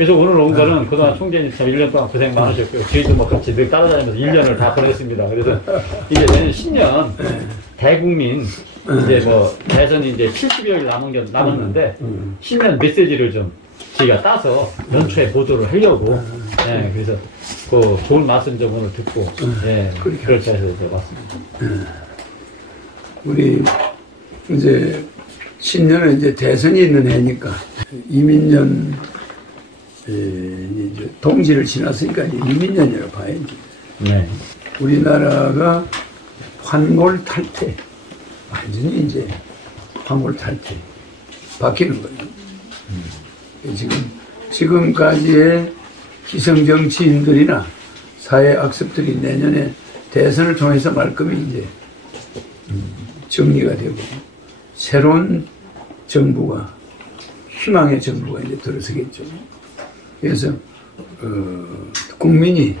그래서 오늘 온 거는 그동안 총재님 참 1년 동안 고생 많으셨고요. 저희도 뭐 같이 늘 따라다니면서 1년을 다 보냈습니다. 그래서 이제 내년 신년 대국민 이제 뭐 대선이 이제 70여일 남았는데 신년 메시지를 좀 저희가 따서 연초에 보도를 하려고 예, 그래서 그 좋은 말씀 좀 오늘 듣고 예, 그렇게 해서 이제 왔습니다. 우리 이제 신년은 이제 대선이 있는 해니까 이민년 이제 동지를 지났으니까 이제 이민년이라고 봐야지. 네. 우리나라가 환골탈태, 완전히 이제 환골탈태 바뀌는 거예요. 지금까지의 기성 정치인들이나 사회 악습들이 내년에 대선을 통해서 말끔히 이제 정리가 되고 새로운 정부가 희망의 정부가 이제 들어서겠죠. 그래서 국민이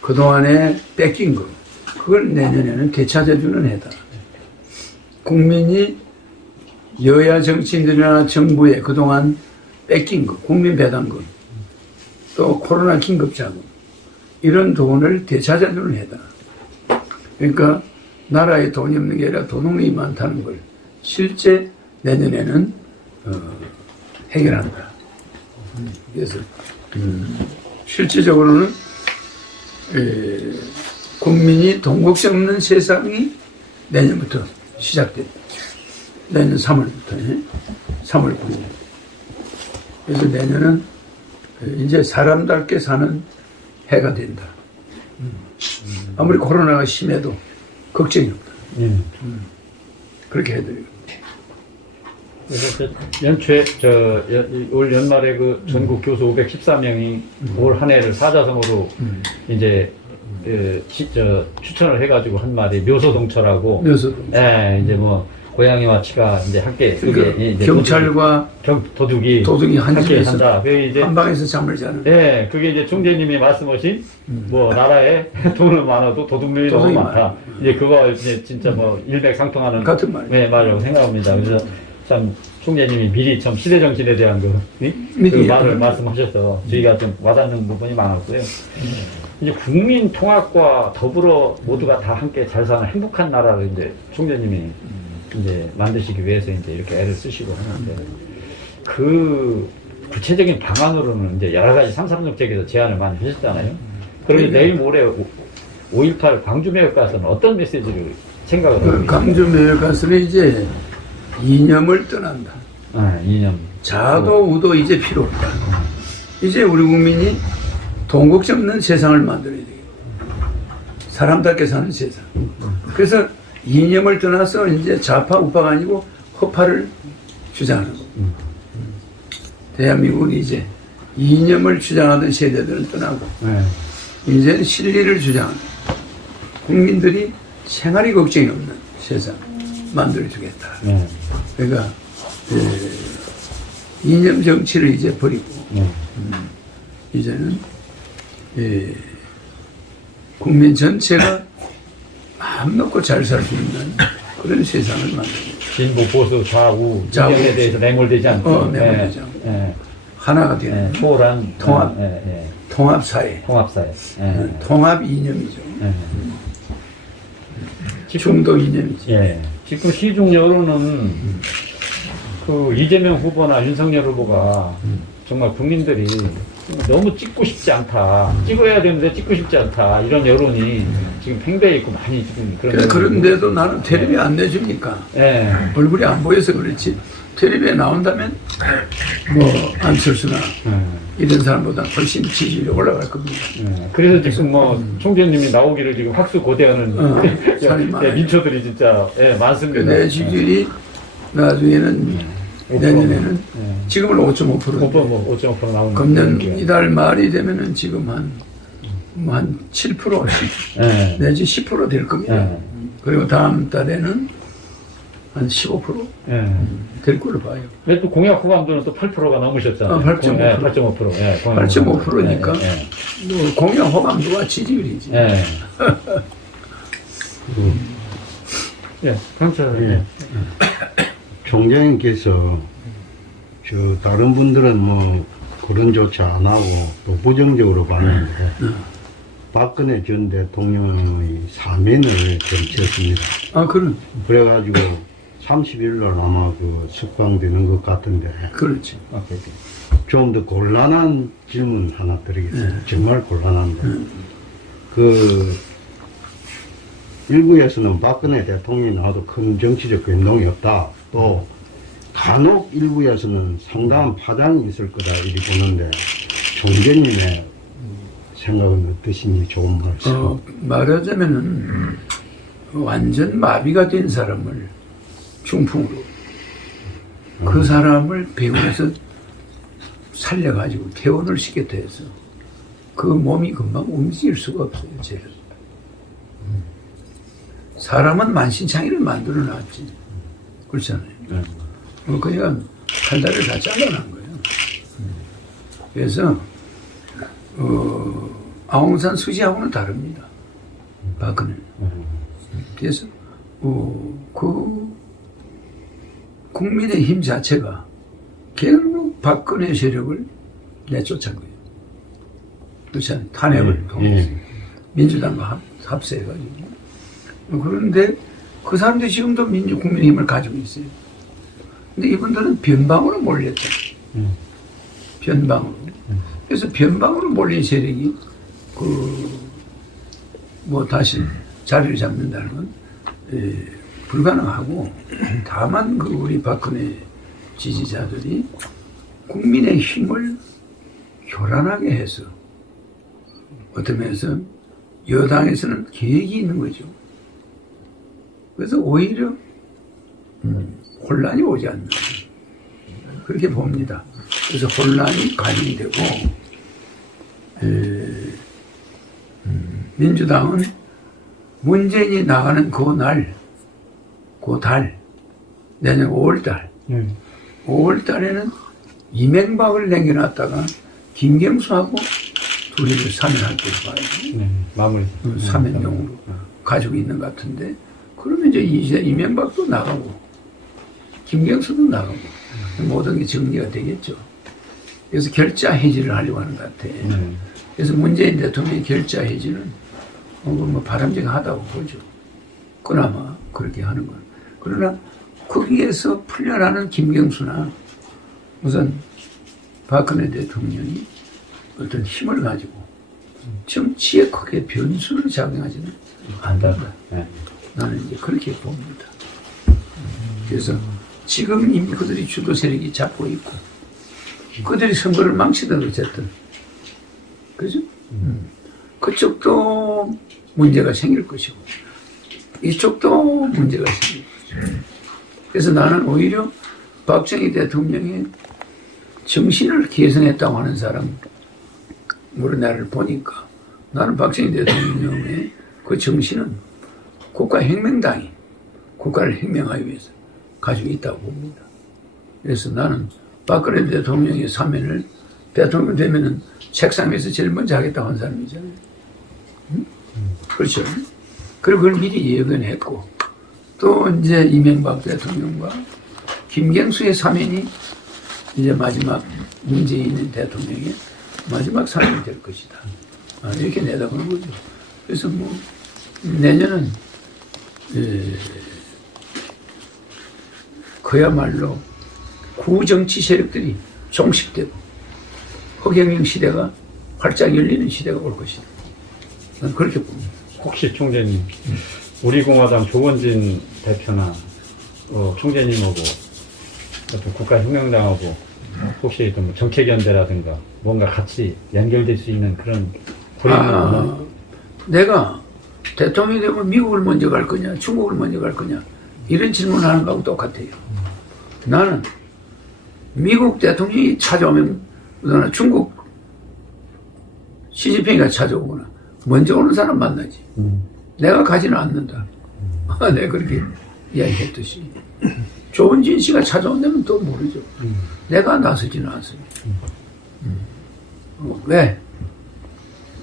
그동안에 뺏긴 거 그걸 내년에는 되찾아주는 해다. 국민이 여야 정치인들이나 정부에 그동안 뺏긴 거, 국민 배당금, 또 코로나 긴급자금 이런 돈을 되찾아주는 해다. 그러니까 나라에 돈이 없는 게 아니라 도둑이 많다는 걸 실제 내년에는 해결한다. 그래서 실질적으로는 국민이 돈 걱정 없는 세상이 내년부터 시작된다. 내년 3월부터 3월 9일. 그래서 내년은 이제 사람답게 사는 해가 된다. 아무리 코로나가 심해도 걱정이 없다. 그렇게 해드리고. 그래서 연초에 올 연말에 그 전국 교수 514명이 올 한 해를 사자성어로 이제 추천을 해가지고 한 말이 묘소동철하고. 예, 이제 뭐 고양이와 치가 이제 함께 그게 경찰과 도둑이 함께 산다. 그게 이제 한 방에서 잠을 자는. 예, 그게 이제 총재님이 말씀하신 뭐 나라에 돈은 많아도 도둑놈이 너무 많다. 이제 그거 이제 진짜 뭐 일맥상통하는 같은 말. 네, 말이라고 생각합니다. 그래서 참 총재님이 미리 참 시대 정신에 대한 그 말을 말씀하셔서 저희가 좀 와닿는 부분이 많았고요. 이제 국민 통합과 더불어 모두가 다 함께 잘 사는 행복한 나라를 이제 총재님이 이제 만드시기 위해서 이제 이렇게 애를 쓰시고 하는데 그 구체적인 방안으로는 이제 여러 가지 3.3정책에서 제안을 많이 하셨잖아요. 그러면 내일 모레 5.18 광주 매역가서는 어떤 메시지를 생각을 하고 있습니까? 광주 매역가서는 이제 이념을 떠난다. 이념. 자도 우도 이제 필요 없다. 이제 우리 국민이 돈 걱정 없는 세상을 만들어야 되겠다. 사람답게 사는 세상. 그래서 이념을 떠나서 이제 좌파 우파가 아니고 허파를 주장하는 거. 대한민국은 이제 이념을 주장하던 세대들은 떠나고 이제는 실리를 주장하는 국민들이 생활이 걱정이 없는 세상 만들어주겠다. 그러니까 이념 정치를 이제 버리고 이제는 국민 전체가 마음 놓고 잘 살 수 있는 그런 세상을 만듭니다. 진보, 보수, 좌우, 이념에 대해서 매몰되지 않고 매몰되지 않고 하나가 되는 초월한 통합사회. 통합 이념이죠. 중도 이념이죠. 지금 시중 여론은 그 이재명 후보나 윤석열 후보가 정말 국민들이 너무 찍고 싶지 않다. 찍어야 되는데 찍고 싶지 않다. 이런 여론이 지금 팽배해 있고 많이 지금 그런데도 나는 텔레비에 안 내주니까 얼굴이 안 보여서 그렇지. 텔레비에 나온다면 뭐 안철수나 이런 사람보다 훨씬 지지율이 올라갈 겁니다. 그래서 지금 뭐 총재님이 나오기를 지금 학수고대하는 민초들이 진짜 많습니다. 내 지지율이 나중에는 내년에는 지금은 5.5% 나오는 금년 이달 말이 되면은 지금 한 7% 내지 10% 될 겁니다. 그리고 다음 달에는 한 15% 될 걸로 봐요. 근데 또 공약 호감도는 또 8%가 넘으셨잖아요. 8.5%. 8.5%니까 공약 호감도가 지지율이지. 강철. 총장님께서 다른 분들은 뭐 거론조차 안 하고 또 부정적으로 봤는데 박근혜 전 대통령의 사면을 점쳤습니다. 아, 그래가지고 30일 날 아마 그 석방되는 것 같은데. 그렇지. 좀 더 곤란한 질문 하나 드리겠습니다. 정말 곤란한데. 그 일부에서는 박근혜 대통령이 나와도 큰 정치적 변동이 없다. 또 간혹 일부에서는 상당한 파장이 있을 거다 이렇게 보는데 총재님의 생각은 어떠신지 좋은 말씀. 말하자면은 완전 마비가 된 사람을 중풍으로 그 사람을 병원에서 살려가지고 퇴원을 시켰다 해서 그 몸이 금방 움직일 수가 없어요. 쟤는. 사람은 만신창이를 만들어 놨지. 그렇잖아요. 그러니까 칼날을 다 잘라난 거예요. 그래서 아웅산 수지하고는 다릅니다. 박근혜. 그래서 그 국민의 힘 자체가 결국 박근혜 세력을 내쫓은 거예요. 그렇잖아요. 탄핵을 통해서 민주당과 합세해가지고. 그런데 그 사람들이 지금도 국민의힘을 가지고 있어요. 근데 이분들은 변방으로 몰렸잖아요. 변방으로. 그래서 변방으로 몰린 세력이 다시 자리를 잡는다는 건 불가능하고, 다만 우리 박근혜 지지자들이 국민의 힘을 교란하게 해서 어떤 면에서 여당에서는 계획이 있는 거죠. 그래서 오히려 혼란이 오지 않나 그렇게 봅니다. 그래서 혼란이 가중되고 민주당은 문재인이 나가는 그 달, 내년 5월달 5월달에는 이명박을 남겨놨다가 김경수하고 둘이를 사면할 거로 봐요. 마무리. 사면용으로 가지고 있는 것 같은데, 그러면 이제 이명박도 나가고 김경수도 나가고 모든 게 정리가 되겠죠. 그래서 결자 해지를 하려고 하는 것 같아. 그래서 문재인 대통령의 결자 해지는 바람직하다고 보죠. 그나마 그렇게 하는 건. 그러나 거기에서 풀려나는 김경수나 우선 박근혜 대통령이 어떤 힘을 가지고 정치에 크게 변수를 작용하지는 않는다. 나는 이제 그렇게 봅니다. 그래서 지금 이미 그들이 주도 세력이 잡고 있고, 그들이 선거를 망치든 어쨌든, 그죠? 그쪽도 문제가 생길 것이고, 이쪽도 문제가 생길 것이고. 그래서 나는 오히려 박정희 대통령의 정신을 계승했다고 하는 사람, 우리나라를 보니까 나는 박정희 대통령의 그 정신은 국가혁명당이 국가를 혁명하기 위해서 가지고 있다고 봅니다. 그래서 나는 박근혜 대통령의 사면을 대통령 되면은 책상 위에서 제일 먼저 하겠다고 한 사람이잖아요. 그렇죠. 그리고 그걸 미리 예견했고, 또 이제 이명박 대통령과 김경수의 사면이 이제 마지막 문재인 대통령의 마지막 사면이 될 것이다. 이렇게 내다보는 거죠. 그래서 내년은 그야말로 구정치 세력들이 종식되고 허경영 시대가 활짝 열리는 시대가 올 것이다. 난 그렇게 봅니다. 혹시 총재님, 우리공화당 조원진 대표나 총재님하고 어떤 국가혁명당하고 혹시 좀 정책연대라든가 뭔가 같이 연결될 수 있는 그런 내가 대통령이 되면 미국을 먼저 갈 거냐, 중국을 먼저 갈 거냐, 이런 질문을 하는 거하고 똑같아요. 나는 미국 대통령이 찾아오면, 중국 시진핑이가 찾아오거나 먼저 오는 사람 만나지. 내가 가지는 않는다. 내가 그렇게 이야기했듯이. 조원진 씨가 찾아온다면 또 모르죠. 내가 나서지는 않습니다. 왜?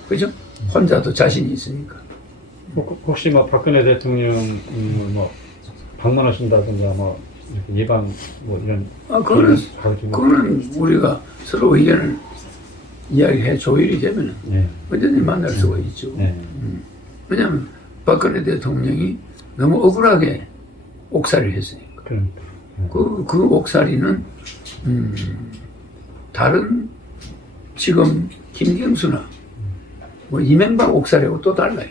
그죠? 혼자도 자신이 있으니까. 혹시 박근혜 대통령 방문하신다든가 이렇게 예방 뭐 이런 그거는 우리가 서로 의견을 이야기해 조율이 되면 언제든지 만날 수가 있죠. 왜냐하면 박근혜 대통령이 너무 억울하게 옥살이를 했으니까. 그 옥살이는 다른 지금 김경수나 뭐 이명박 옥살이하고 또 달라요.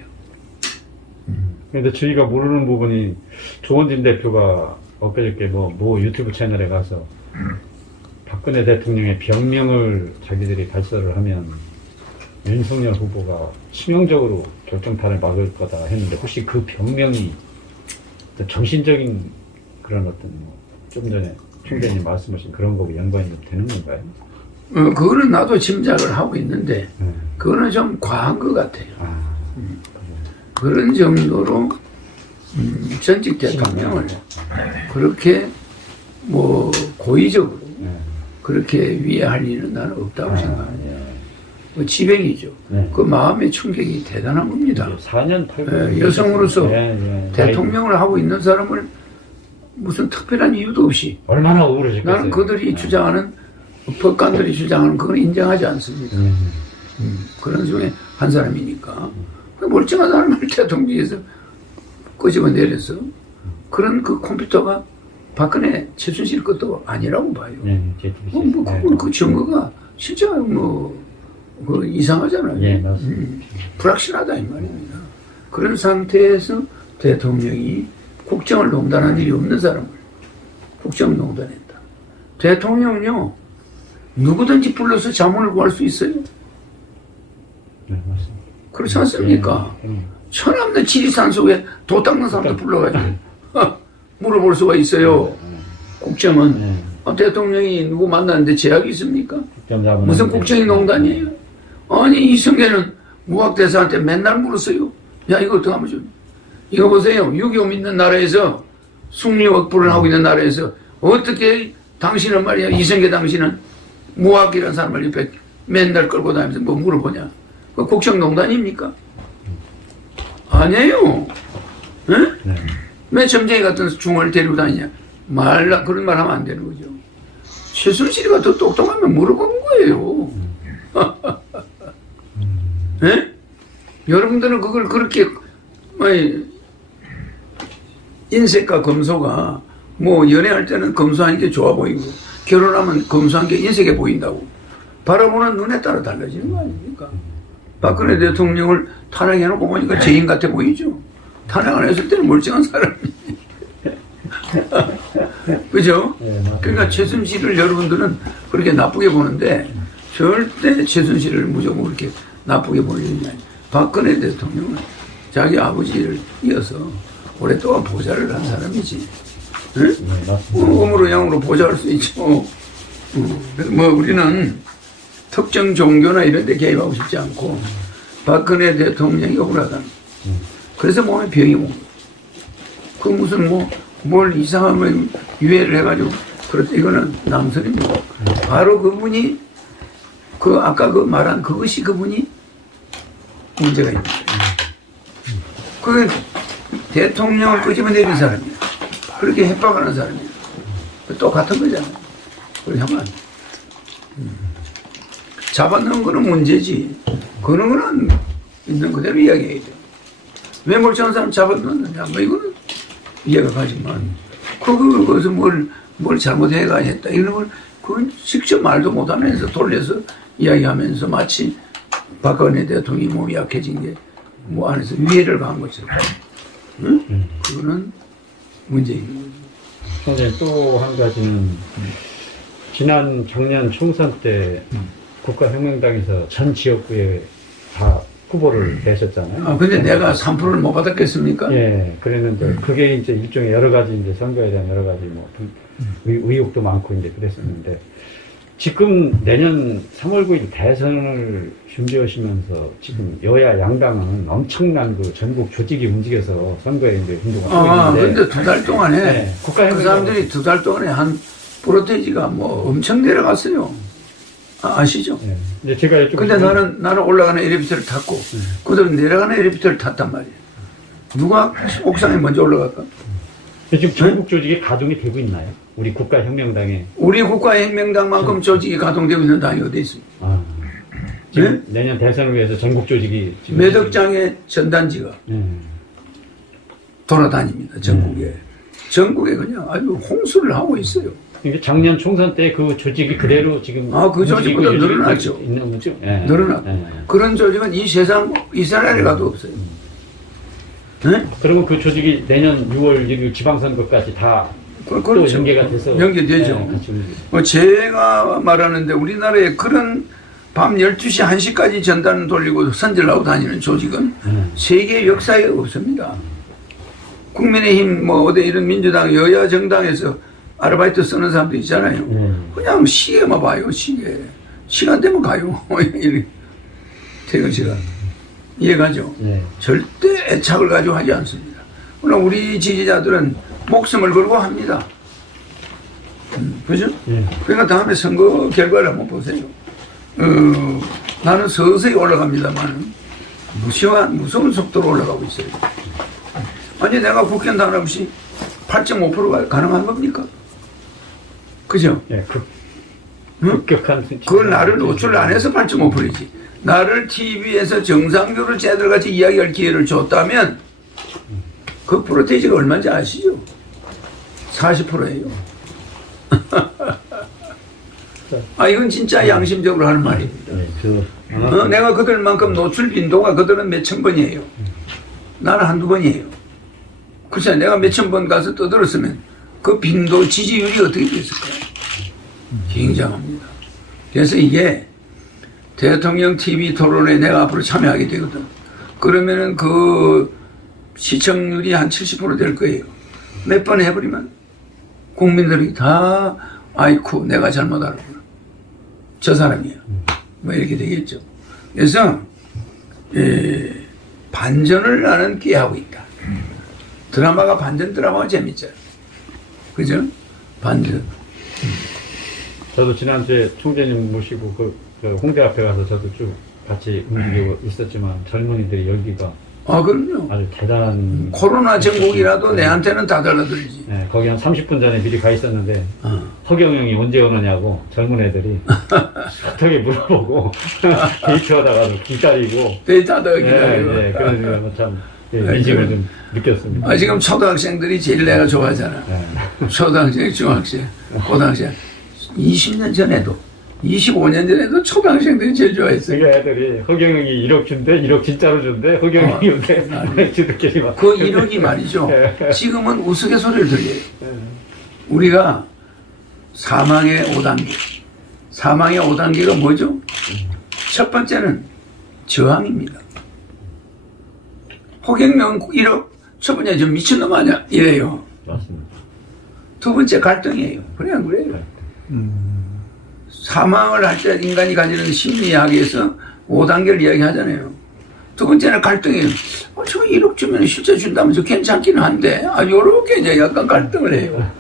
그런데 저희가 모르는 부분이 조원진 대표가 엊그저께 뭐 유튜브 채널에 가서 박근혜 대통령의 병명을 자기들이 발설을 하면 윤석열 후보가 치명적으로 결정탄을 막을 거다 했는데 혹시 그 병명이 정신적인 그런 어떤 좀 전에 총재님 말씀하신 그런 거고 연관이 되는 건가요? 그거는 나도 짐작을 하고 있는데 그거는 좀 과한 것 같아요. 그런 정도로 전직 대통령을 그렇게 뭐 고의적으로 그렇게 위해할 일은 나는 없다고 생각합니다. 지병이죠. 그 마음의 충격이 대단한 겁니다. 4년 8개월 여성으로서 대통령을 하고 있는 사람을 무슨 특별한 이유도 없이 얼마나 억울하셨겠어요. 나는 그들이 주장하는 법관들이 주장하는 그건 인정하지 않습니다. 그런 중에 한 사람이니까 멀쩡한 사람을 대통령에서 끄집어 내려서 그런 그 컴퓨터가 박근혜 최순실 것도 아니라고 봐요. 그 증거가 진짜 그 이상하잖아요. 불확실하다 이 말입니다. 그런 상태에서 대통령이 국정을 농단한 일이 없는 사람을 국정을 농단했다. 대통령은요 누구든지 불러서 자문을 구할 수 있어요. 맞습니다. 그렇지 않습니까? 천없는 지리산 속에 도 닦는 사람도 불러가지고 물어볼 수가 있어요. 국정은 대통령이 누구 만났는데 제약이 있습니까? 무슨 국정이 농단이에요? 아니 이성계는 무학대사한테 맨날 물었어요. 야 이거 어떻게 하면 좀 이거 보세요. 6.25 믿는 나라에서 숭리억부를 하고 있는 나라에서 어떻게 당신은 말이야 이성계 당신은 무학이라는 사람을 옆에 맨날 끌고 다니면서 뭐 물어보냐. 그 국정농단입니까? 아니에요. 왜 점쟁이 같은 중원을 데리고 다니냐. 그런 말 하면 안 되는 거죠. 최순실이가 더 똑똑하면 물어보는 거예요. 여러분들은 그걸 그렇게 인색과 검소가 뭐 연애할 때는 검소한 게 좋아 보이고 결혼하면 검소한 게 인색해 보인다고 바라보는 눈에 따라 달라지는 거 아닙니까? 박근혜 대통령을 탄핵해놓고 보니까 죄인 같아 보이죠? 탄핵 안 했을 때는 멀쩡한 사람이. 그죠? 그러니까 최순실을 여러분들은 그렇게 나쁘게 보는데 절대 최순실을 무조건 그렇게 나쁘게 보는 일이 아니에요. 박근혜 대통령은 자기 아버지를 이어서 오랫동안 보좌를 한 사람이지. 음으로 양으로 보좌할 수 있죠. 뭐 우리는 특정 종교나 이런 데 개입하고 싶지 않고 박근혜 대통령이 억울하다. 그래서 몸에 병이 온 거예요. 그 무슨 뭘 이상하면 유해를 해가지고 그렇다. 이거는 남선입니다. 바로 그분이 아까 그 말한 그것이 그분이 문제가 있는 거예요. 그 대통령을 끄집어내린 사람이에요. 그렇게 협박하는 사람이에요. 똑같은 거잖아요. 그렇게 하면 안 돼. 잡아넣은 거는 문제지. 그런 거는 있는 그대로 이야기해야 돼요. 왜 멀쩡한 사람 잡아넣었느냐. 뭐 이거는 이해가 가지만. 거기서 뭘 잘못해가 했다. 이런 걸, 그건 직접 말도 못하면서 돌려서 이야기하면서 마치 박근혜 대통령이 몸이 약해진 게 뭐 안에서 위해를 가한 것처럼. 응? 그거는 문제 있는 거죠. 선생님 또 한 가지는 작년 총선 때 국가혁명당에서 전 지역구에 다 후보를 내셨잖아요. 근데 내가 3%를 못 받았겠습니까? 예, 그랬는데 그게 이제 일종의 여러 가지 이제 선거에 대한 여러 가지 의혹도 많고 이제 그랬었는데 지금 내년 3월 9일 대선을 준비하시면서 지금 여야 양당은 엄청난 그 전국 조직이 움직여서 선거에 이제 운동을 하고 있는데. 근데 2달 동안에 그 사람들이 2달 동안에 한 프로테이지가 뭐 엄청 내려갔어요. 아시죠? 네. 이제 제가 근데 나는 올라가는 엘리베이터를 탔고 그들은 내려가는 엘리베이터를 탔단 말이에요. 누가 옥상에 먼저 올라갈까? 지금 전국 조직이 가동이 되고 있나요? 우리 국가혁명당에. 우리 국가혁명당만큼 조직이 가동되고 있는 당이 어디 있습니까? 아, 지금 내년 대선을 위해서 전국 조직이 지금 몇억 장의 전단지가 돌아다닙니다. 전국에. 전국에 그냥 아주 홍수를 하고 있어요. 이게 작년 총선 때 그 조직이 그대로 지금 그 조직보다 늘어났죠. 있는 거죠? 예. 늘어났고 예. 그런 조직은 이 세상 이스라엘에 가도 없어요. 네? 그리고 그 조직이 내년 6월 1일 지방선거까지 다 또 그렇죠. 연계가 돼서 연계되죠. 예, 같이 뭐 제가 말하는데 우리나라에 그런 밤 12시 1시까지 전단 돌리고 선전하고 다니는 조직은 세계 역사에 없습니다. 국민의힘 뭐 어디 이런 민주당 여야 정당에서 아르바이트 쓰는 사람도 있잖아요. 그냥 시계만 봐요. 시간 되면 가요. 이렇게 퇴근 시간. 이해가죠? 절대 애착을 가지고 하지 않습니다. 물론 우리 지지자들은 목숨을 걸고 합니다. 그죠? 그러니까 다음에 선거 결과를 한번 보세요. 나는 서서히 올라갑니다만 무서운 속도로 올라가고 있어요. 아니 내가 국회의원 단 없이 8.5%가 가능한 겁니까? 그죠? 예, 급격한 수치. 그걸 나를 노출 안 해서 8.5%이지. 나를 TV에서 정상적으로 쟤들같이 이야기할 기회를 줬다면 그 프로테이지가 얼마인지 아시죠? 40%예요. 이건 진짜 양심적으로 하는 말입니다. 내가 그들만큼 노출 빈도가 그들은 몇천 번이에요. 나는 한두 번이에요. 글쎄 내가 몇천 번 가서 떠들었으면 그 빈도 지지율이 어떻게 됐을까요? 굉장합니다. 그래서 이게 대통령 TV 토론에 내가 앞으로 참여하게 되거든. 그러면은 그 시청률이 한 70% 될 거예요. 몇 번 해버리면 국민들이 다 아이쿠 내가 잘못 알았구나. 저 사람이야. 뭐 이렇게 되겠죠. 그래서 반전을 나는 꾀하고 있다. 드라마가 반전 드라마가 재밌죠. 그죠? 반전. 저도 지난주에 총재님 모시고 그 홍대 앞에 가서 저도 쭉 같이 움직이고 있었지만 젊은이들이 열기가 그럼요. 아주 대단한. 코로나 전국이라도 내한테는 다 달라들지. 네, 거기 한 30분 전에 미리 가 있었는데 허경영이 언제 오느냐고 젊은 애들이 어떻게 물어보고 데이트하다가도 기다리고. 데이트하다가 기다리고. 네, 그래서 참 민심을 좀 느꼈습니다. 지금 초등학생들이 제일 내가 좋아하잖아. 초등학생, 중학생, 고등학생. 20년 전에도 25년 전에도 초등학생들이 제일 좋아했어요. 그게 애들이 허경영이 1억 준대, 1억 진짜로 준대, 허경영이 온대, 지들끼리 막. 그 1억이 말이죠. 지금은 우스갯소리를 들려요. 우리가 사망의 5단계. 사망의 5단계가 뭐죠? 첫 번째는 저항입니다. 허경영 1억, 첫 번째 좀 미친놈 아니야? 이래요. 맞습니다. 두 번째 갈등이에요. 그래, 안 그래요? 사망을 할 때 인간이 가지는 심리학에서 5단계를 이야기하잖아요. 두 번째는 갈등이에요. 저 1억 주면 실제 준다면서 괜찮기는 한데, 요렇게 이제 약간 갈등을 해요.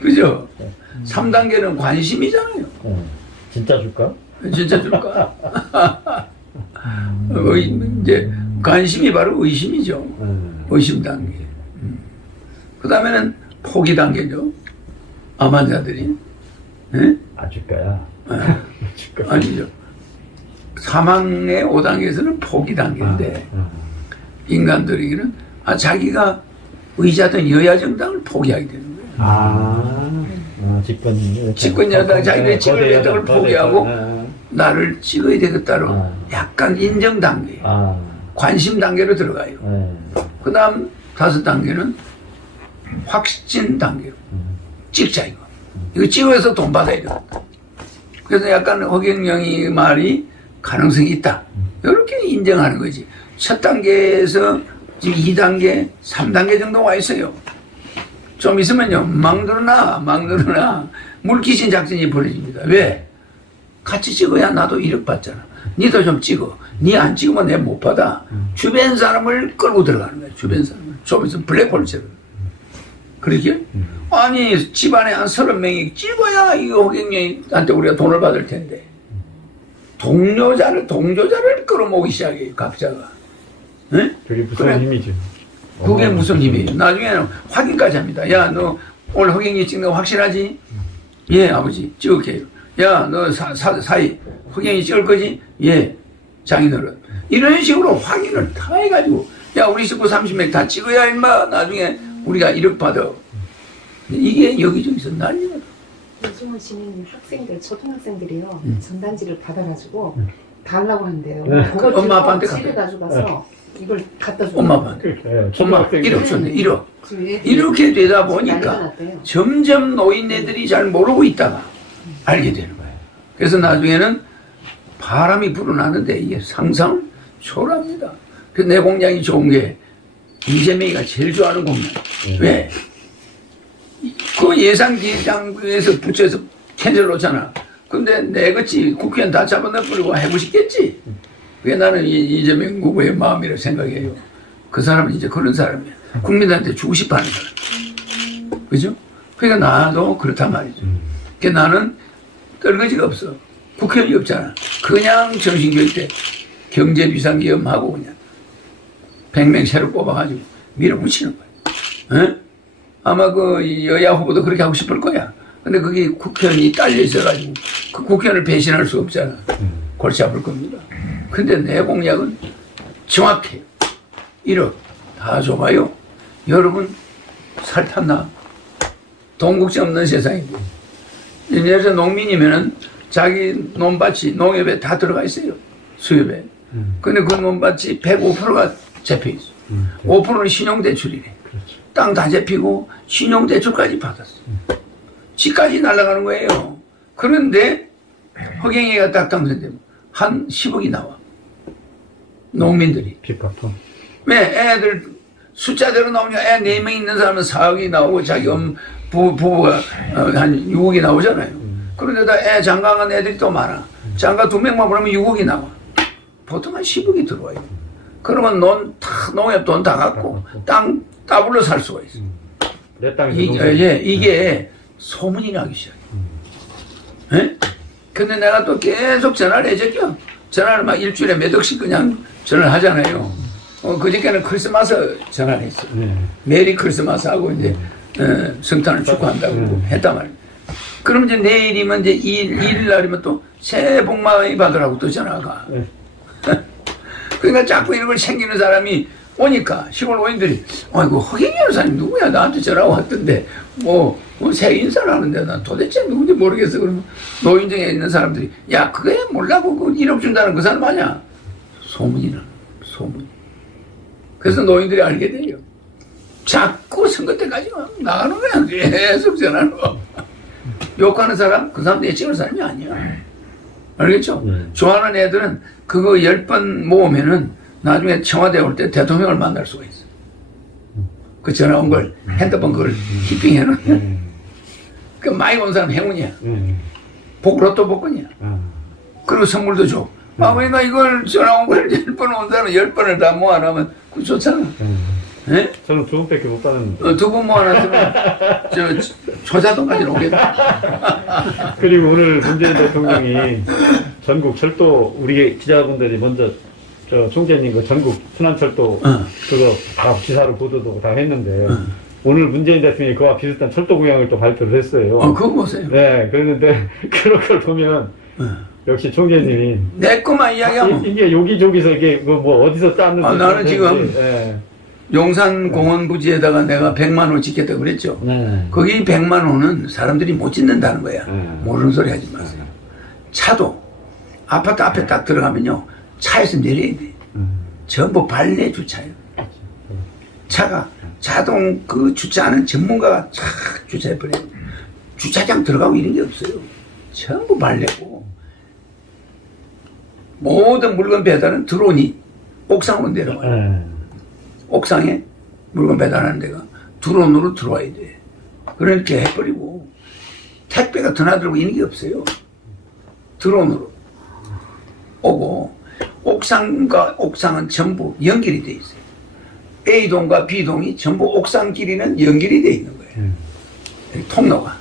그죠? 3단계는 관심이잖아요. 진짜 줄까? 진짜 줄까? 이제 관심이 바로 의심이죠. 의심 단계. 그 다음에는 포기 단계죠. 암환자들이. 줄까야? 아니죠. 사망의 5단계에서는 포기 단계인데 인간들에게는 자기가 의자든 여야 정당을 포기하게 되는 거예요. 집권 여당 자기들이 찍을 여당을 포기하고 나를 찍어야 되겠다로 약간 인정 단계, 관심 단계로 들어가요. 그 다음 5단계는 확신 단계로 찍자 이거 찍어서 돈 받아야 되겠다. 그래서 약간 허경영이 말이 가능성이 있다. 이렇게 인정하는 거지. 첫 단계에서 지금 2단계, 3단계 정도 와 있어요. 좀 있으면요, 막 늘어나. 물귀신 작전이 벌어집니다. 왜? 같이 찍어야 나도 1억 받잖아. 니도 좀 찍어. 니 안 찍으면 내가 못 받아. 주변 사람을 끌고 들어가는 거야. 주변 사람을. 좀 있으면 블랙홀처럼. 그러게? 아니, 집안에 한 30명이 찍어야 이거 허경영한테 우리가 돈을 받을 텐데. 동조자를 끌어모으기 시작해요, 각자가. 네? 그게 무서운 힘이죠. 그게 무슨 힘이에요? 나중에는 확인까지 합니다. 야, 너 오늘 허경이 찍는 거 확실하지? 예, 아버지, 찍을게요. 야, 너 사이 허경이 찍을 거지? 예, 장인어른. 이런 식으로 확인을 다 해가지고, 야, 우리 식구 30명 다 찍어야 임마. 나중에 우리가 1억 받아. 이게 여기저기서 난리가 나. 요즘은 지금 학생들, 초등학생들이요, 전단지를 받아가지고 달라고 한대요. 그 엄마 아빠한테 집에 가져가서 이걸 갖다 주고. 엄마 아빠한테. 엄마 1억 줬네, 1억. 네. 이렇게 되다 보니까 난리가 났대요. 점점 노인네들이 잘 모르고 있다가 알게 되는 거예요. 그래서 나중에는 바람이 불어나는데 이게 상상 초월합니다. 그 내 공약이 좋은 게 이재명이가 제일 좋아하는 공약. 왜? 그 예산기획장에서 부처에서 캔슬 놓잖아. 근데 내같이 국회의원 다 잡아넣어버리고 해고 싶겠지. 그게 나는 이재명 후보의 마음이라고 생각해요. 그 사람은 이제 그런 사람이야. 국민들한테 주고 싶어 하는 사람. 그죠? 그러니까 나도 그렇단 말이죠. 그러니까 나는 떨거지가 없어. 국회의원이 없잖아. 그냥 정신교육 때 경제비상기업하고 그냥 100명 새로 뽑아가지고 밀어붙이는 거야. 어? 아마 그 여야 후보도 그렇게 하고 싶을 거야. 근데 그게 국회의원이 딸려 있어가지고 그 국회의원을 배신할 수 없잖아. 골치 아플 겁니다. 근데 내 공약은 정확해요. 1억 다 줘봐요. 여러분 살 탔나? 돈 걱정 없는 세상인데. 예를 들어서 농민이면은 자기 논밭이 농협에 다 들어가 있어요. 수협에. 근데 그 논밭이 105%가 잡혀 있어. 5%는 신용대출이래. 그렇죠. 땅 다 잡히고 신용대출까지 받았어. 집까지 날아가는 거예요. 그런데 허경이가 딱 당선되면 한 10억이 나와. 농민들이. 빚 갚아. 왜? 애들 숫자대로 나오냐. 애 4명 있는 사람은 4억이 나오고 자기 부부가 한 6억이 나오잖아요. 그런데다 애 장가간 애들이 또 많아. 장가 2명만 보내면 6억이 나와. 보통 한 10억이 들어와요. 그러면 농협 돈 다 갖고 땅 따블로 살 수가 있어. 내 땅에서 이게 소문이 나기 시작해. 예? 근데 내가 또 계속 전화를 해줬죠. 전화를 막 일주일에 몇 억씩 그냥 전화를 하잖아요. 그저께는 크리스마스 전화를 했어. 메리 크리스마스 하고 이제 성탄을 축하한다고 했단 말이에요. 그럼 이제 내일이면 이제 2일 날이면 또 새해 복 많이 받으라고 또 전화가. 그러니까 자꾸 이런 걸 챙기는 사람이 오니까 시골 노인들이 아이고 허경이 여사님 누구야 나한테 전화 왔던데 새 인사를 하는데 난 도대체 누군지 모르겠어. 그러면 노인 중에 있는 사람들이 야 그거야 몰라고 그 1억 준다는 그 사람 아니야. 소문이. 그래서 노인들이 알게 돼요. 자꾸 선거 때까지 나가는 거야. 계속 전화로. 욕하는 사람 그 사람 내 찍을 사람이 아니야. 알겠죠? 좋아하는 애들은 그거 10번 모으면은 나중에 청와대 올 때 대통령을 만날 수가 있어. 그 전화 온 걸 핸드폰 그걸 히핑해놓으면 그 많이 온 사람 행운이야. 로또 복권이야. 그리고 선물도 줘. 그러니까 이걸 전화 온 걸 10번 온 사람은 10번을 다 모아놓으면 그거 좋잖아. 네? 저는 2번밖에 못 받았는데. 2번 모아놨으면 초자동까지 오겠다. 그리고 오늘 문재인 대통령이 전국 철도 우리 기자분들이 먼저 총재님 그 전국 순환철도 그거 다 기사로 보도도 다 했는데 오늘 문재인 대통령이 그와 비슷한 철도 공약을 또 발표를 했어요. 그거 보세요. 네, 그랬는데 그런 걸 보면 역시 총재님이 내 것만 이야기하면 이게 여기저기서 이게 뭐 어디서 짰는지 나는 지금 용산공원 부지에다가 내가 100만 원 짓겠다고 그랬죠. 거기 100만 원은 사람들이 못 짓는다는 거야. 모르는 소리 하지 마세요. 차도 아파트 앞에 딱 들어가면요. 차에서 내려야 돼. 전부 발내 주차예요. 차가 자동 그 주차하는 전문가가 착 주차해버려요. 주차장 들어가고 이런 게 없어요. 전부 발내고. 모든 물건 배달은 드론이 옥상으로 내려와요. 옥상에 물건 배달하는 데가 드론으로 들어와야 돼. 그렇게 해버리고 택배가 드나들고 이런 게 없어요. 드론으로 오고 옥상과 옥상은 전부 연결이 돼 있어요. A동과 B동이 전부 옥상 길이는 연결이 돼 있는 거예요. 통로가.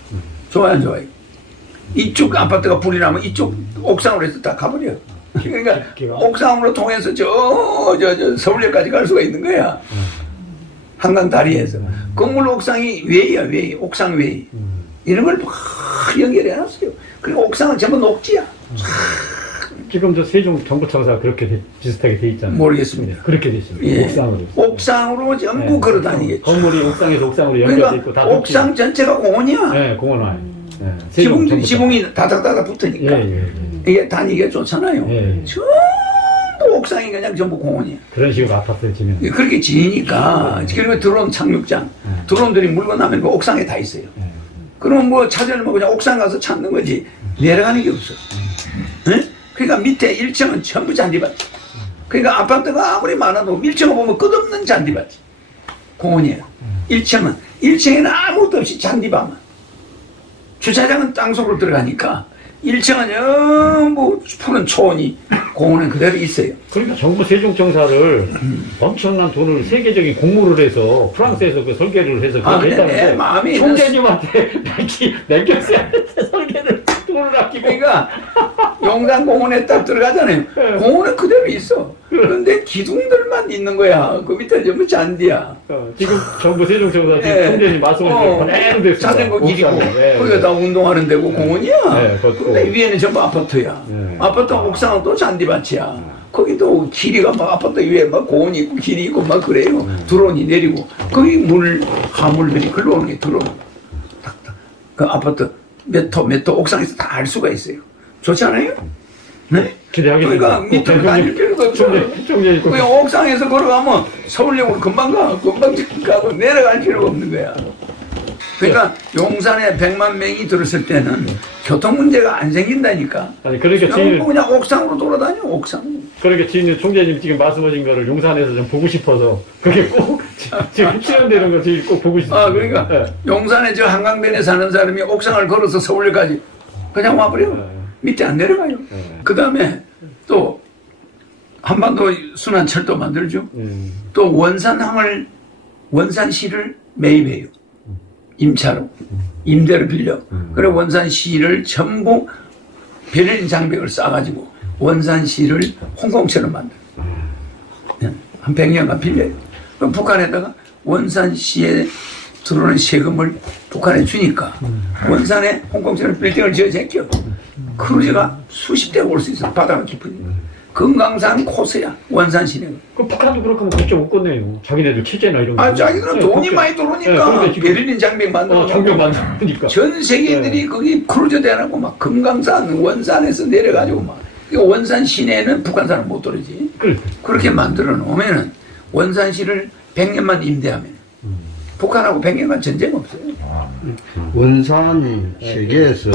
좋아요, 좋아요. 이쪽 아파트가 불이 나면 이쪽 옥상으로 해서 다 가버려요. 그러니까 옥상으로 통해서 저 서울역까지 갈 수가 있는 거야. 한강 다리에서. 건물 옥상이 외야, 외. 옥상 외. 이런 걸 막 연결해 놨어요. 그리고 옥상은 전부 녹지야. 지금 저 세종 정부청사가 그렇게 비슷하게 돼 있잖아요. 모르겠습니다. 그렇게 돼 있습니다. 예. 옥상으로. 옥상으로 전부 네. 걸어 다니겠죠. 건물이 옥상에서 옥상으로 연결돼 있고 그러니까 다 옥상 전체가 공원이야. 네, 공원화에. 네. 세종 지붕, 정부청. 지붕이 다닥다닥 붙으니까. 예. 이게 다니기가 좋잖아요. 예. 전부 옥상이 그냥 전부 공원이야. 그런 식으로 아팠어요, 지금. 그렇게 지니까, 그리고 드론 착륙장, 드론들이 물건 나면 그 옥상에 다 있어요. 그럼 뭐 찾으려면 그냥 옥상 가서 찾는 거지, 내려가는 게 없어. 네? 그러니까 밑에 1층은 전부 잔디밭. 그러니까 아파트가 아무리 많아도 1층을 보면 끝없는 잔디밭. 공원이에요. 1층에는 아무것도 없이 잔디밭만. 주차장은 땅속으로 들어가니까 1층은 전부 푸른 초원이 공원에 그대로 있어요. 그러니까 정부 세종청사를 엄청난 돈을 세계적인 공모를 해서 프랑스에서 그 설계를 해서 그렇게 했다는데 마음이 총재님한테 맡겼어야 했는데 설계를 돈을 아끼고 그러니까 용산공원에 딱 들어가잖아요. 공원은 그대로 있어. 그런데 기둥들만 있는 거야. 그 밑에 전부 잔디야. 지금 정부 세종청사 네. 총재님 말씀하신 그대로 됐습니다. 자전거 길이고 옥상에. 거기가 다 운동하는 데고 공원이야. 네, 근데 위에는 전부 아파트야. 네. 아파트 옥상은 또 잔디밭이야. 거기도 길이가 막 아파트 위에 막 공원이 있고 길이 있고 막 그래요. 드론이 내리고 거기 하물들이 글러오는 게 드론. 탁탁. 그 아파트 몇 호 옥상에서 다 알 수가 있어요. 좋지 않아요? 네? 기대하겠습니다. 그러니까 밑으로 다닐 필요도 없어. 총재 그 옥상에서 걸어가면 서울역으로 금방 가고 내려갈 필요가 없는 거야. 그러니까 용산에 100만 명이 들었을 때는 교통 문제가 안 생긴다니까. 아니 그러니까 지금 그냥 옥상으로 돌아다녀, 옥상. 그렇게 지금 총재님 지금 말씀하신 거를 용산에서 좀 보고 싶어서 그게 꼭 지금 실현되는 거 지금 꼭 보고 싶어요. 그러니까 네. 용산에 저 한강변에 사는 사람이 옥상을 걸어서 서울역까지 그냥 와버려. 네. 밑에 안 내려가요. 그 다음에 또 한반도 순환철도 만들죠. 또 원산시를 매입해요. 임차로. 임대로 빌려. 그래 원산시를 전부 베를린 장벽을 쌓아가지고 원산시를 홍콩처럼 만들어요. 한 100년간 빌려요. 그럼 북한에다가 원산시에 들어오는 세금을 북한에 주니까 원산에 홍콩처럼 빌딩을 지어 제껴. 크루즈가 수십 대가 올 수 있어. 바다가 깊으니까. 금강산 코스야. 원산 시내가. 그럼 북한도 그렇게 하면 걱정 못 걷네요. 자기네들 체제나 이런 거. 자기들은 돈이 많이 들어오니까 베를린 장벽 만들고 장벽 만드니까. 전 세계인들이 거기 크루즈 대라고 막 금강산 원산에서 내려가지고 막 원산 시내는 북한 사람 못 들어오지. 그렇게 만들어 놓으면은 원산시를 100년만 임대하면 북한하고 100년간 전쟁 없어요. 원산이 세계에서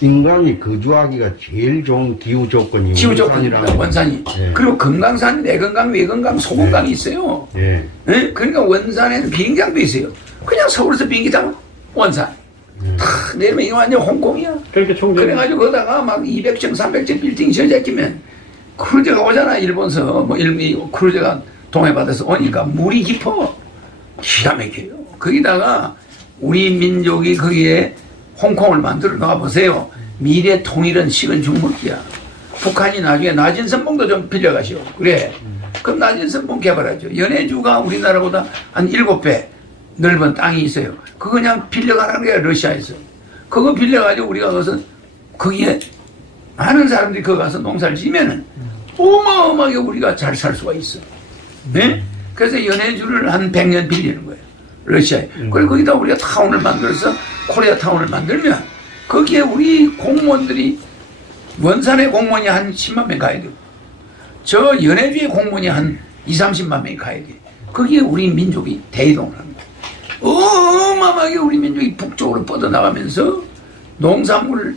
인간이 거주하기가 제일 좋은 기후 조건이 원산이라는 원산이. 예. 그리고 금강산, 내건강, 외건강, 소건강이 있어요. 예. 예? 그러니까 원산에는 비행장도 있어요. 그냥 서울에서 비행기 타면 원산. 탁 내리면 이거 완전 홍콩이야. 그렇게 총재. 그래가지고 거기다가 막 200층, 300층 빌딩 지어졌기면 크루즈가 오잖아. 일본서 크루즈가 동해바다에서 오니까 물이 깊어. 기가 막혀요. 거기다가 우리 민족이 거기에 홍콩을 만들어 놔 보세요. 미래 통일은 식은 죽먹기야. 북한이 나중에 낮은 선봉도 좀 빌려가시오. 그래. 그럼 낮은 선봉 개발하죠. 연해주가 우리나라보다 한 7배 넓은 땅이 있어요. 그거 그냥 빌려가라는 거야, 러시아에서. 그거 빌려가지고 우리가 가서 거기에 많은 사람들이 거기 가서 농사를 지면은 어마어마하게 우리가 잘 살 수가 있어. 네? 그래서 연해주를 한 100년 빌리는 거예요. 러시아에. 그리고 거기다 우리가 타운을 만들어서 코리아 타운을 만들면 거기에 우리 공무원들이 원산의 공무원이 한 10만 명 가야 되고 저 연해주의 공무원이 한 20-30만 명이 가야 돼. 거기에 우리 민족이 대이동을 합니다. 어마어마하게 우리 민족이 북쪽으로 뻗어나가면서 농산물,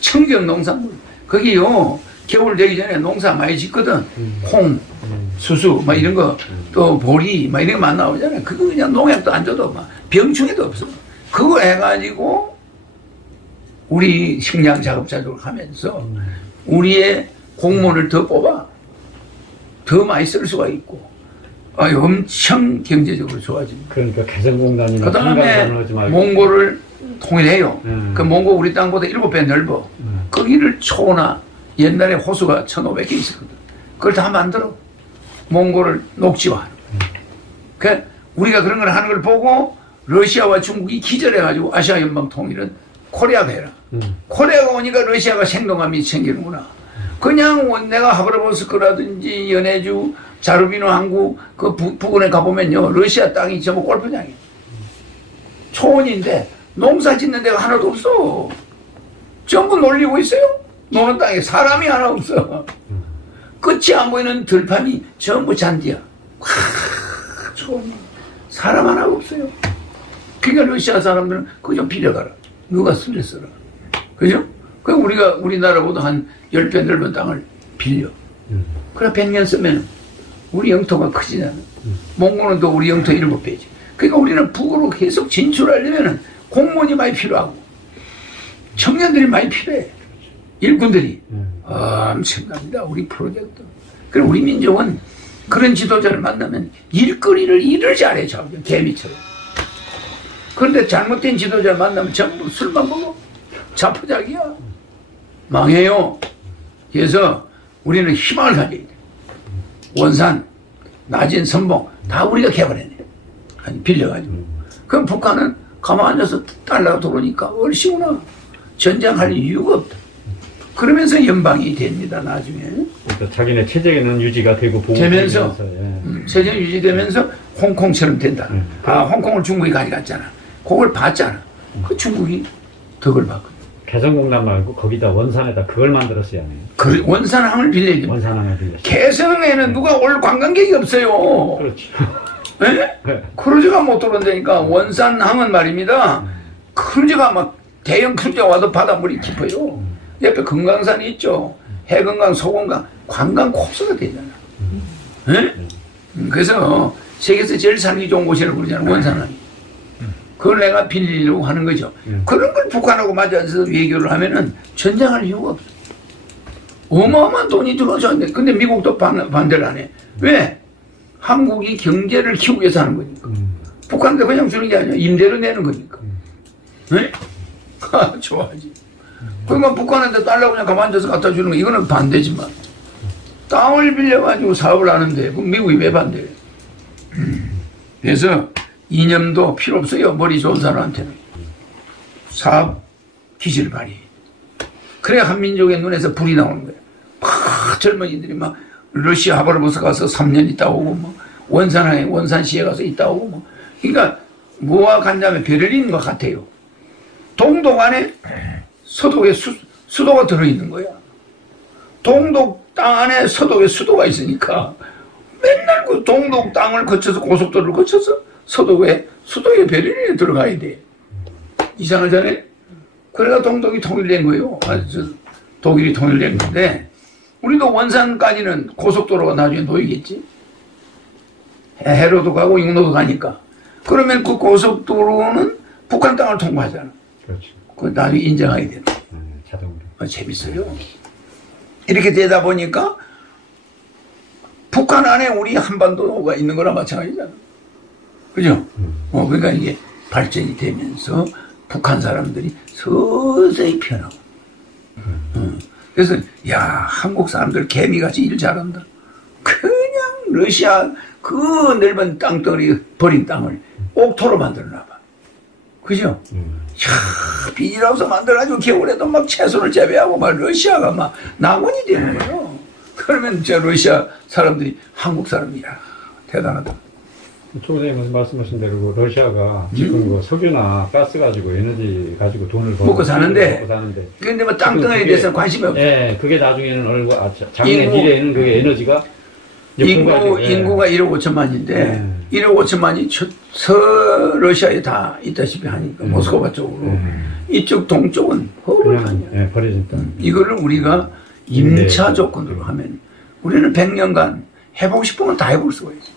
청정 농산물. 거기요, 겨울 되기 전에 농사 많이 짓거든. 콩, 수수, 막 이런 거, 또 보리, 막 이런 거 많이 나오잖아요. 그거 그냥 농약도 안 줘도 막 병충해도 없어. 그거 해가지고 우리 식량 작업자적으로 하면서 우리의 공무원을 더 뽑아. 더 많이 쓸 수가 있고. 엄청 경제적으로 좋아집니다. 그러니까 개성공단이나 그 다음에 몽골을 통일해요. 그 몽골 우리 땅보다 7배 넓어. 거기를 초나 옛날에 호수가 1,500개 있었거든. 그걸 다 만들어. 몽골을 녹지화하는. 그 우리가 그런 걸 하는 걸 보고 러시아와 중국이 기절해가지고 아시아 연방 통일은 코리아가 해라. 코리아가 오니까 러시아가 생동감이 생기는구나. 그냥 내가 하브라보스크라든지 연해주, 자르비노 항구 그 부근에 가보면요. 러시아 땅이 전부 골프장이에요. 초원인데 농사 짓는 데가 하나도 없어. 전부 놀리고 있어요. 노는 땅에 사람이 하나 없어. 끝이 안 보이는 들판이 전부 잔디야. 초원이. 사람 하나가 없어요. 그러니까 러시아 사람들은 그거 좀 빌려가라. 누가 스트레스라. 그죠? 그 우리나라보다 한 10배 넓은 땅을 빌려. 그래 100년 쓰면 우리 영토가 크지잖아. 몽골은 또 우리 영토 7배지. 그러니까 우리는 북으로 계속 진출하려면 공무원이 많이 필요하고 청년들이 많이 필요해. 일꾼들이. 엄청납니다. 우리 프로젝트. 그럼 우리 민족은 그런 지도자를 만나면 일을 잘해. 개미처럼. 그런데 잘못된 지도자를 만나면 전부 술만 먹어. 자포자기야. 망해요. 그래서 우리는 희망을 가져야 돼. 원산, 나진, 선봉 다 우리가 개발했네. 아니 빌려가지고. 그럼 북한은 가만 앉아서 달러가 들어오니까 얼씨구나. 전쟁할 이유가 없다. 그러면서 연방이 됩니다. 나중에. 그러니까 자기네 체제는 유지가 되고 되면서 예. 체제 유지되면서 홍콩처럼 된다. 홍콩을 중국이 가져갔잖아. 그걸 봤잖아. 그 중국이 덕을 봤거든. 개성공단 말고 거기다 원산에다 그걸 만들었어야 해요. 그 원산항을 빌려야 돼. 원산항을 빌렸어요. 개성에는 누가 올 관광객이 없어요. 그렇죠. 네? 크루즈가 못 들어온다니까. 원산항은 말입니다. 크루즈가 막 대형 크루즈가 와도 바닷물이 깊어요. 옆에 금강산이 있죠. 해금강, 소금강, 관광 코스가 되잖아. 네? 그래서 세계에서 제일 살기 좋은 곳이라고 그러잖아. 원산항이. 그걸 내가 빌리려고 하는 거죠. 그런 걸 북한하고 맞아서 외교를 하면은 전쟁할 이유가 없어. 어마어마한 돈이 들어오죠. 근데 미국도 반대를 안 해. 왜? 한국이 경제를 키우기 위해서 하는 거니까. 북한도 그냥 주는 게 아니라 임대로 내는 거니까. 네? 좋아하지. 그러니까 북한한테 달라고 그냥 가만 앉아서 갖다 주는 거 이거는 반대지만. 땅을 빌려가지고 사업을 하는데 그럼 미국이 왜 반대해? 그래서 이념도 필요 없어요. 머리 좋은 사람한테는. 사업 기질을 발휘해. 그래야 한민족의 눈에서 불이 나오는 거예요. 막 젊은이들이 막 러시아 하버르버스 가서 3년 있다 오고 뭐 원산시에 가서 있다 오고 뭐. 그러니까 뭐와 같냐면 베를린과 같아요. 동독 안에 서독의 수도가 들어있는 거야. 동독 땅 안에 서독의 수도가 있으니까 맨날 그 동독 땅을 거쳐서 고속도로를 거쳐서 서독의 수도의 베를린에 들어가야 돼. 이상하잖아요. 그래가 동독이 통일된 거예요. 독일이 통일된 건데 우리도 원산까지는 고속도로가 나중에 놓이겠지. 해로도 가고 육로도 가니까. 그러면 그 고속도로는 북한 땅을 통과하잖아. 그렇죠. 그 나중에 인정하게 된다. 자동으로. 재밌어요. 이렇게 되다 보니까 북한 안에 우리 한반도가 있는 거랑 마찬가지잖아. 그죠? 그러니까 이게 발전이 되면서 북한 사람들이 서서히 변하고. 그래서, 야, 한국 사람들 개미같이 일 잘한다. 그냥 러시아 그 넓은 땅덩어리 버린 땅을 옥토로 만들어놔봐. 그죠? 야, 비닐하우스 만들어가지고 겨울에도 막 채소를 재배하고 막 러시아가 막 낙원이 되는 거예요. 그러면 저 러시아 사람들이 한국 사람이야. 대단하다. 총장님 말씀하신 대로 러시아가 지금 그 석유나 가스 가지고 에너지 가지고 돈을 먹고 사는데 그런데 뭐 땅덩어리에 대해서 관심이 없어. 예, 그게 나중에는 장래 미래에는 그게 에너지가 인구가 1억 5천만인데 1억 5천만이 서러시아에 다 있다시피 하니까 모스크바 쪽으로 이쪽 동쪽은 허벌판이야. 버려진 땅. 이거를 우리가 임차 조건으로 하면 우리는 100년간 해보고 싶으면 다 해볼 수가 있어.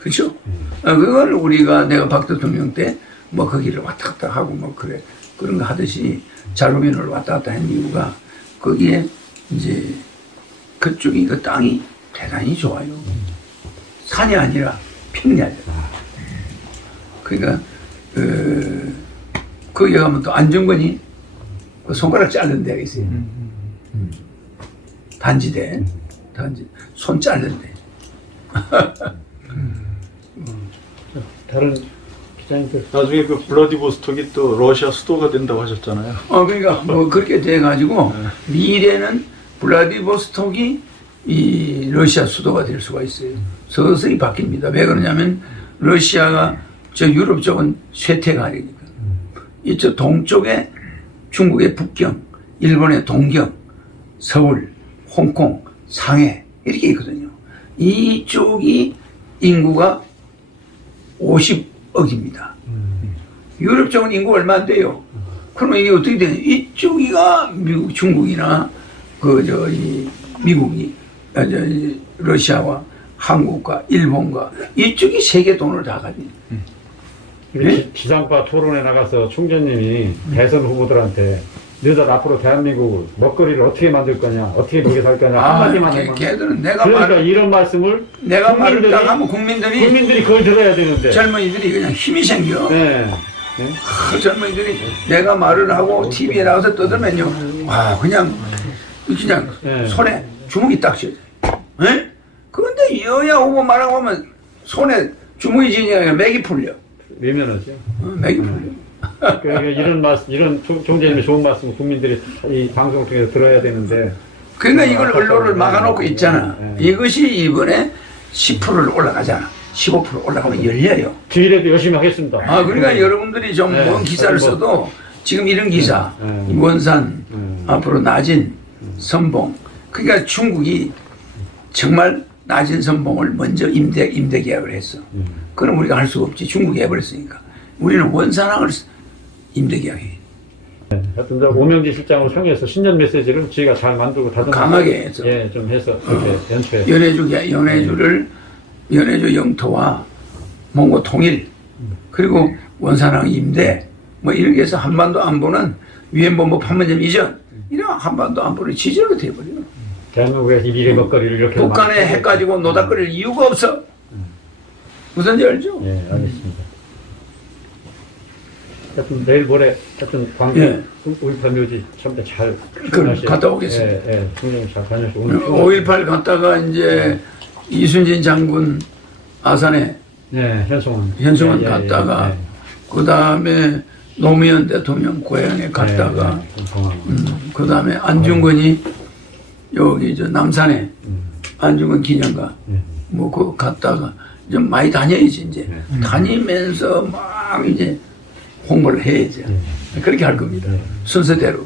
그렇죠? 그걸 우리가 내가 박 대통령 때 뭐 거기를 왔다 갔다 하고 뭐 그래 그런 거 하듯이 자루민을 왔다 갔다 한 이유가 거기에 이제 그쪽이 그 땅이 대단히 좋아요. 산이 아니라 평야잖아. 그러니까 거기 가면 또 안정권이 그 손가락 자른 데가 있어요. 단지대, 손 자른 데. 다른 기자님들. 나중에 그 블라디보스톡이 또 러시아 수도가 된다고 하셨잖아요. 그러니까 뭐 그렇게 돼가지고 미래는 블라디보스톡이 이 러시아 수도가 될 수가 있어요. 서서히 바뀝니다. 왜 그러냐면 러시아가 저 유럽 쪽은 쇠퇴가리니까. 이쪽 동쪽에 중국의 북경, 일본의 동경, 서울, 홍콩, 상해 이렇게 있거든요. 이쪽이 인구가 50억입니다. 유럽 쪽은 인구가 얼마 안 돼요. 그러면 이게 어떻게 되냐? 이쪽이가 미국, 중국이나 미국이, 러시아와 한국과 일본과 이쪽이 세계 돈을 다 가진. 네? 지상파 토론에 나가서 총재님이 대선 후보들한테 너희들 앞으로 대한민국 먹거리를 어떻게 만들 거냐, 어떻게 먹여 살 거냐 한마디만 하면. 걔들은 그러니까 이런 말씀을 내가 말을 딱 하면 국민들이 그걸 들어야 되는데. 젊은이들이 그냥 힘이 생겨. 네. 그 젊은이들이 내가 말을 하고 TV에 나와서 떠들면요, 그냥 네. 손에 주먹이 딱 쥐어져. 네? 그런데 여야 후보 말하고 하면 손에 주먹이 쥐니까 맥이 풀려. 외면하죠. 맥이 풀려. 그러니까 이런 총재님의 좋은 말씀 국민들이 이 방송 통해서 들어야 되는데. 그러니까 이걸 언론을 막아놓고 있잖아. 이것이 이번에 10%를 올라가잖아. 15% 올라가면 열려요. 주일에도 열심히 하겠습니다. 그러니까 여러분들이 좀 먼 기사를 써도 지금 이런 기사, 원산, 앞으로 낮은 선봉. 그러니까 중국이 정말 낮은 선봉을 먼저 임대 계약을 했어. 그럼 우리가 할 수가 없지. 중국이 해버렸으니까. 우리는 원산항을 임대 계약해. 하여튼 오명지 실장으로 상의해서 신년 메시지를 저희가 잘 만들고 다듬어 강하게 해서 좀 해서 이렇게 연초에 연해주 영토와 몽고 통일 그리고 원산항 임대 뭐 이렇게 해서 한반도 안보는 위안부 판문점 이전 이런 한반도 안보를 지지로 돼버려. 대한민국의 이 미래 먹거리를 이렇게 북한에 핵 가지고 노닥거릴 이유가 없어. 무슨지 알죠? 예, 알겠습니다. 하여튼 내일 모레 하여튼 광주 5.18 묘지 참 잘 갔다 오겠습니다. 예, 총장님 잘 다녀오시고 5.18 갔다가 이제 이순신 장군 아산에 현송원 갔다가 그 다음에 노무현 대통령 고향에 갔다가 그 다음에 안중근이 여기 남산에 안중근 기념관 뭐 그거 갔다가 좀 많이 다녀야지 이제 다니면서 막 이제 홍보를 해야죠. 그렇게 할 겁니다. 순서대로.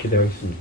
기대하겠습니다.